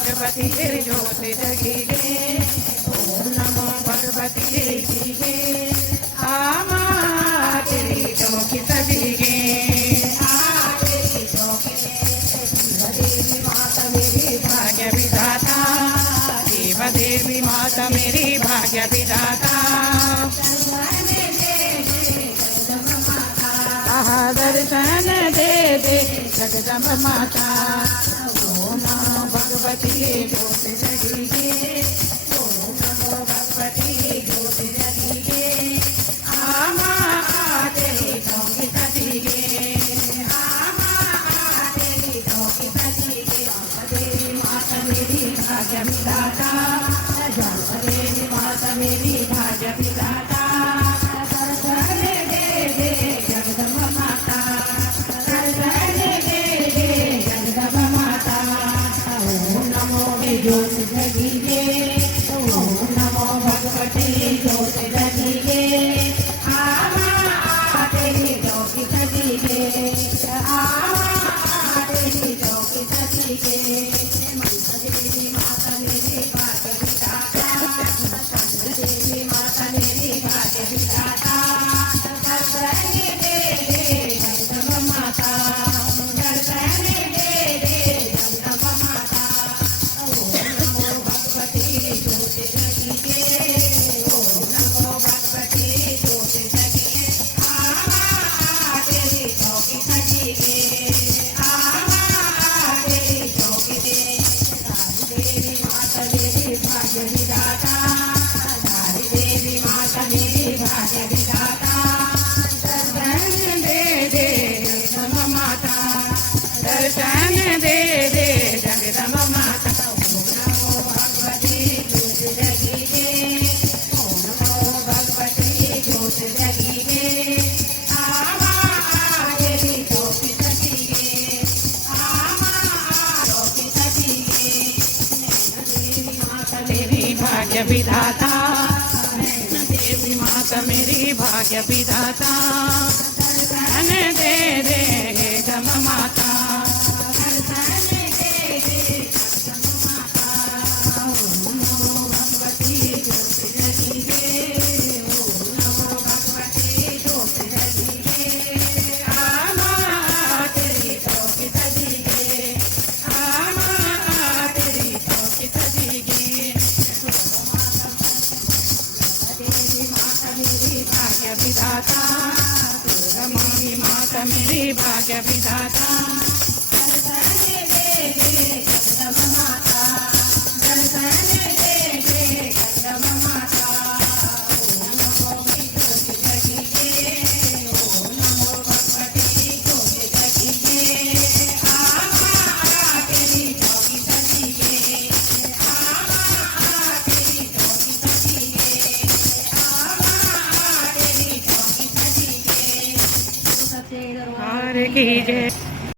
भगवती तेरी ज्योत जगी गे। ओम नमो भगवती तेरी गे। आमा तेरी चौकी सजी गे। तेरी चौकी देवी माता मेरी भाग्य विधाता। देव देवी माता मेरी भाग्य विधाता। दर्शन दे दे जगदम्ब माता। ओम नमो भगवती ज्योत जगी गे। ओम नमो भगवती ज्योत जगी गे। आमा तेरी चौकी सजी गे। आमा तेरी चौकी सजी गे। देवी माता मेरी भाग्य विधाता। देवी माता मेरी भाग्य विधाता। ज्योत जगी गे। ओम नमो भगवती ज्योत जगी गे। आमा तेरी चौकी सजी गे। आमा तेरी चौकी सजी गे। देवी माता मेरी भाग्य विधाता। देवी माता मेरी भाग्य विधाता। दर्शन दे दे जगदम्ब माता। दर्शन दे दे जगदम्ब माता। दर्शन दे दे जगदम्ब माता। ओम नमो भगवती ज्योत जगी गे। ओम नमो भगवती ज्योत जगी गे। आमा तेरी चौकी सजी गे। आमा चौकी सजी गे। देवी माता मेरी भाग्य विधाता। देवी माता मेरी भाग्य विधाता। दर्शन दे दे जगदम्ब माता। विधाता मेरी माता मेरी भाग्य विधाता। दर्शन दे दे जगदम्ब माता। दर्शन दे दे जगदम्ब माता। ओम नमो ज्योत जगी गे। ओम नमो भगवती ज्योत जगी गे। आमा तेरी चौकी सजी गे। आमा तेरी चौकी सजी गे। आमा तेरी चौकी सजी गे। की जय।